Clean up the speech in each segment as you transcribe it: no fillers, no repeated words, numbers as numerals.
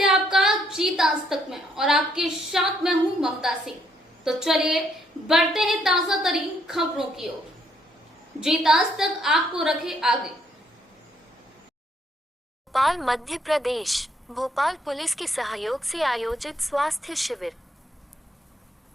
है आपका जीत आज तक में और आपके साथ मैं हूं ममता सिंह। तो चलिए बढ़ते हैं ताजा तरीन खबरों की ओर। जीत आज तक आपको रखे आगे। भोपाल मध्य प्रदेश। भोपाल पुलिस के सहयोग से आयोजित स्वास्थ्य शिविर।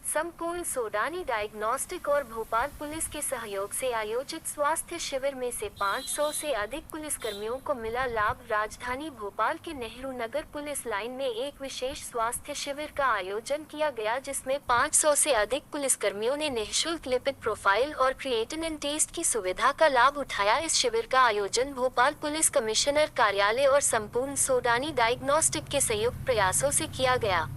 संपूर्ण सोडानी डायग्नोस्टिक और भोपाल पुलिस के सहयोग से आयोजित स्वास्थ्य शिविर में से 500 से अधिक पुलिसकर्मियों को मिला लाभ। राजधानी भोपाल के नेहरू नगर पुलिस लाइन में एक विशेष स्वास्थ्य शिविर का आयोजन किया गया, जिसमें 500 से अधिक पुलिसकर्मियों ने निःशुल्क लिपिड प्रोफाइल और क्रिएटिनिन टेस्ट की सुविधा का लाभ उठाया। इस शिविर का आयोजन भोपाल पुलिस कमिश्नर कार्यालय और संपूर्ण सोडानी डायग्नोस्टिक के संयुक्त प्रयासों से किया गया।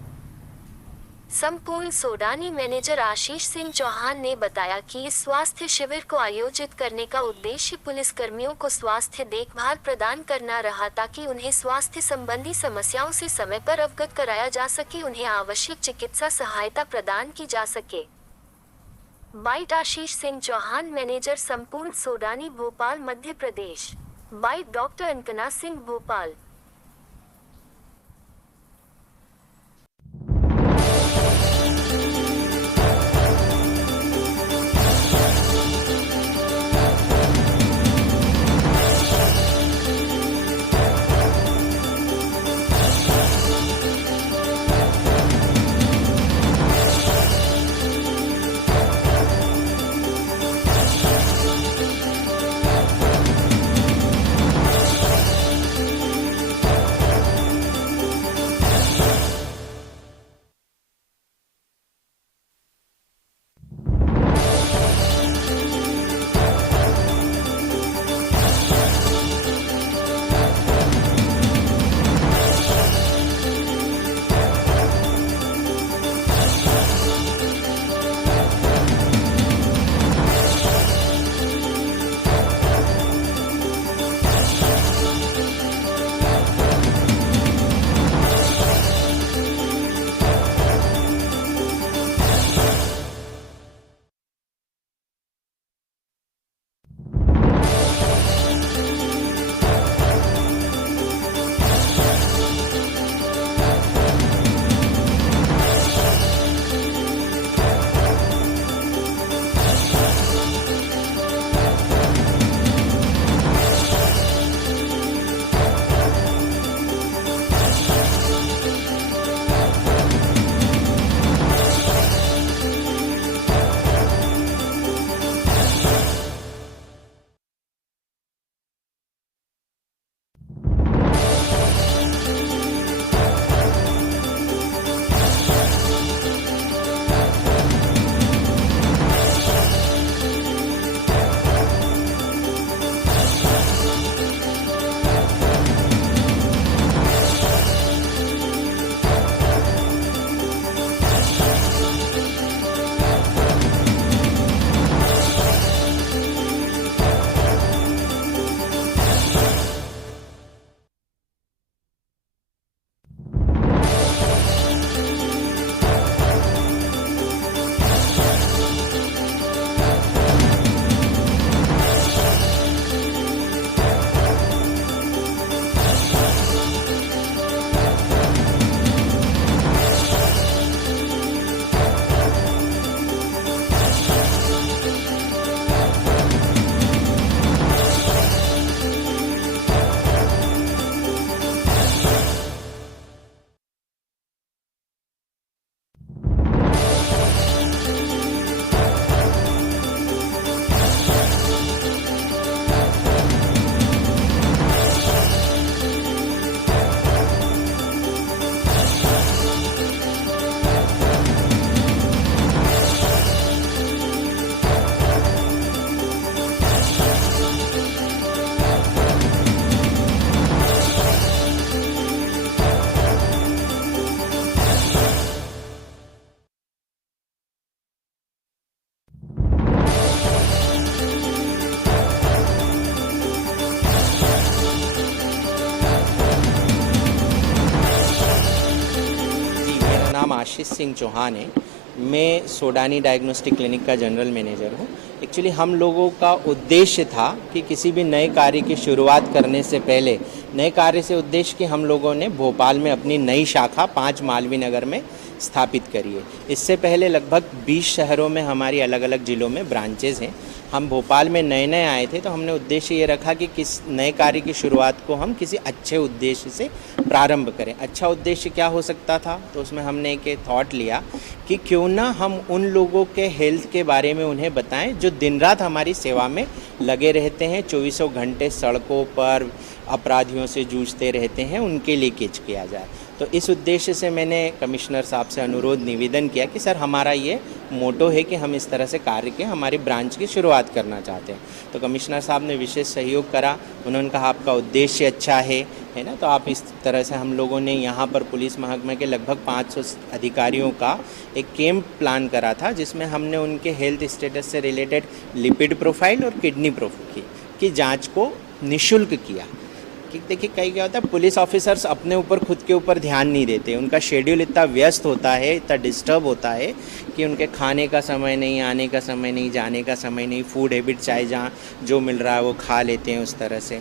संपूर्ण सोडानी मैनेजर आशीष सिंह चौहान ने बताया कि इस स्वास्थ्य शिविर को आयोजित करने का उद्देश्य पुलिसकर्मियों को स्वास्थ्य देखभाल प्रदान करना रहा, ताकि उन्हें स्वास्थ्य संबंधी समस्याओं से समय पर अवगत कराया जा सके, उन्हें आवश्यक चिकित्सा सहायता प्रदान की जा सके। Bite Ashish Singh Chauhan, manager, Sampurna Sodani, Bhopal Madhya Pradesh. Bite doctor Ankana Singh, Bhopal. नाम आशीष सिंह चौहान है। मैं सोडानी डायग्नोस्टिक क्लिनिक का जनरल मैनेजर हूँ। एक्चुअली हम लोगों का उद्देश्य था कि किसी भी नए कार्य की शुरुआत करने से पहले, नए कार्य से उद्देश्य कि हम लोगों ने भोपाल में अपनी नई शाखा 5 मालवीय नगर में स्थापित करी है। इससे पहले लगभग 20 शहरों में हमारी अलग अलग ज़िलों में ब्रांचेज़ हैं। हम भोपाल में नए नए आए थे, तो हमने उद्देश्य ये रखा कि किस नए कार्य की शुरुआत को हम किसी अच्छे उद्देश्य से प्रारंभ करें। अच्छा उद्देश्य क्या हो सकता था, तो उसमें हमने एक थॉट लिया कि क्यों ना हम उन लोगों के हेल्थ के बारे में उन्हें बताएं जो दिन रात हमारी सेवा में लगे रहते हैं, 24 घंटे सड़कों पर अपराधियों से जूझते रहते हैं, उनके लिए किच किया जाए। तो इस उद्देश्य से मैंने कमिश्नर साहब से अनुरोध निवेदन किया कि सर हमारा ये मोटो है कि हम इस तरह से कार्य के हमारी ब्रांच की शुरुआत करना चाहते हैं। तो कमिश्नर साहब ने विशेष सहयोग करा। उन्होंने कहा आपका उद्देश्य अच्छा है ना, तो आप इस तरह से हम लोगों ने यहाँ पर पुलिस महकमे के लगभग 500 अधिकारियों का एक कैंप प्लान करा था, जिसमें हमने उनके हेल्थ स्टेटस से रिलेटेड लिपिड प्रोफाइल और किडनी प्रोफाइल की जाँच को निःशुल्क किया। कि देखिए कई क्या होता है, पुलिस ऑफिसर्स अपने ऊपर खुद के ऊपर ध्यान नहीं देते। उनका शेड्यूल इतना व्यस्त होता है, इतना डिस्टर्ब होता है कि उनके खाने का समय नहीं, आने का समय नहीं, जाने का समय नहीं, फूड हैबिट चाहे जहाँ जो मिल रहा है वो खा लेते हैं उस तरह से।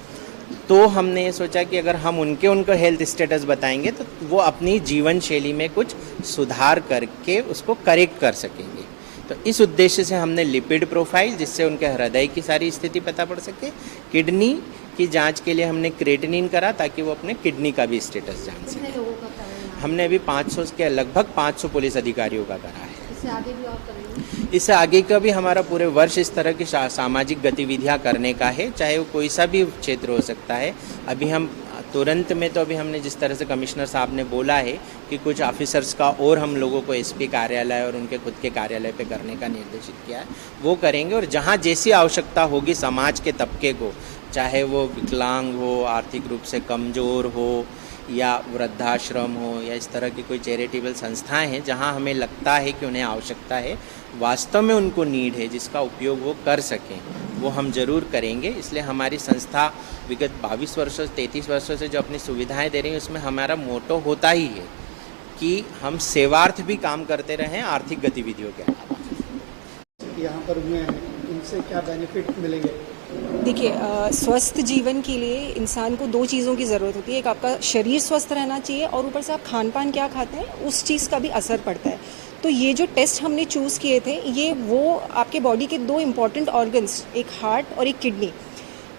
तो हमने ये सोचा कि अगर हम उनको हेल्थ स्टेटस बताएंगे तो वो अपनी जीवन शैली में कुछ सुधार करके उसको करेक्ट कर सकेंगे। तो इस उद्देश्य से हमने लिपिड प्रोफाइल, जिससे उनके हृदय की सारी स्थिति पता पड़ सके, किडनी की जांच के लिए हमने क्रेटिनिन करा ताकि वो अपने किडनी का भी स्टेटस जान सके। हमने अभी 500 के लगभग 500 पुलिस अधिकारियों का करा है। इससे आगे भी आप करेंगे? इससे आगे का भी हमारा पूरे वर्ष इस तरह की सामाजिक गतिविधियां करने का है, चाहे वो कोई सा भी क्षेत्र हो सकता है। अभी हम तुरंत में तो अभी हमने जिस तरह से कमिश्नर साहब ने बोला है कि कुछ ऑफिसर्स का और हम लोगों को एसपी कार्यालय और उनके खुद के कार्यालय पे करने का निर्देशित किया है, वो करेंगे। और जहां जैसी आवश्यकता होगी समाज के तबके को, चाहे वो विकलांग हो, आर्थिक रूप से कमज़ोर हो, या वृद्धाश्रम हो, या इस तरह की कोई चैरिटेबल संस्थाएं हैं जहां हमें लगता है कि उन्हें आवश्यकता है, वास्तव में उनको नीड है जिसका उपयोग वो कर सकें, वो हम ज़रूर करेंगे। इसलिए हमारी संस्था विगत 22 वर्षों 33 वर्षों से जो अपनी सुविधाएं दे रही है, उसमें हमारा मोटो होता ही है कि हम सेवार्थ भी काम करते रहें आर्थिक गतिविधियों के अलावा। यहाँ पर हुए हैं, इनसे क्या बेनिफिट मिलेंगे? देखिए, स्वस्थ जीवन के लिए इंसान को 2 चीज़ों की ज़रूरत होती है। एक आपका शरीर स्वस्थ रहना चाहिए और ऊपर से आप खान पान क्या खाते हैं उस चीज़ का भी असर पड़ता है। तो ये जो टेस्ट हमने चूज़ किए थे, ये वो आपके बॉडी के 2 इम्पॉर्टेंट ऑर्गन्स, एक हार्ट और एक किडनी,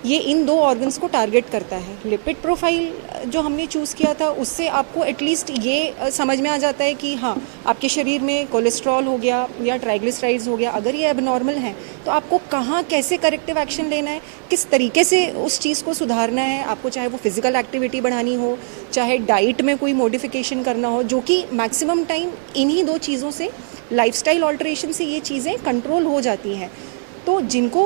ये इन 2 ऑर्गन्स को टारगेट करता है। लिपिड प्रोफाइल जो हमने चूज़ किया था, उससे आपको एटलीस्ट ये समझ में आ जाता है कि हाँ, आपके शरीर में कोलेस्ट्रॉल हो गया या ट्राइग्लिसराइड्स हो गया, अगर ये एबनॉर्मल है तो आपको कहाँ कैसे करेक्टिव एक्शन लेना है, किस तरीके से उस चीज़ को सुधारना है। आपको चाहे वो फिज़िकल एक्टिविटी बढ़ानी हो, चाहे डाइट में कोई मॉडिफिकेशन करना हो, जो कि मैक्सिमम टाइम इन्हीं 2 चीज़ों से, लाइफस्टाइल ऑल्टरेशन से ये चीज़ें कंट्रोल हो जाती हैं। तो जिनको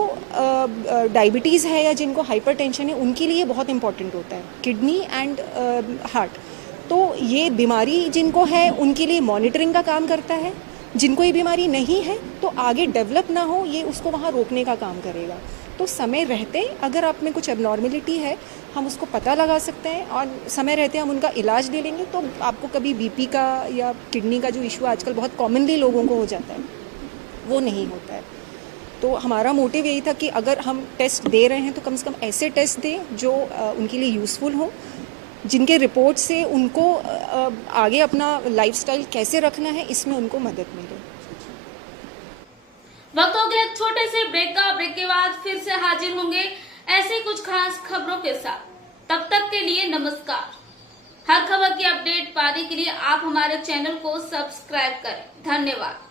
डायबिटीज़ है या जिनको हाइपरटेंशन है, उनके लिए बहुत इंपॉर्टेंट होता है किडनी एंड हार्ट। तो ये बीमारी जिनको है उनके लिए मॉनिटरिंग का काम करता है। जिनको ये बीमारी नहीं है तो आगे डेवलप ना हो, ये उसको वहाँ रोकने का काम करेगा। तो समय रहते अगर आप में कुछ एबनॉर्मेलिटी है, हम उसको पता लगा सकते हैं और समय रहते हम उनका इलाज ले लेंगे, तो आपको कभी बीपी का या किडनी का जो इशू आजकल बहुत कॉमनली लोगों को हो जाता है, वो नहीं होता है। तो हमारा मोटिव यही था कि अगर हम टेस्ट दे रहे हैं तो कम से कम ऐसे टेस्ट दें जो उनके लिए यूज़फुल हो, जिनके रिपोर्ट से उनको आगे अपना लाइफस्टाइल कैसे रखना है इसमें उनको मदद मिले। वक्त हो गया एक छोटे से ब्रेक का। ब्रेक के बाद फिर से हाजिर होंगे ऐसे कुछ खास खबरों के साथ। तब तक के लिए नमस्कार। हर खबर की अपडेट पाने के लिए आप हमारे चैनल को सब्सक्राइब करें। धन्यवाद।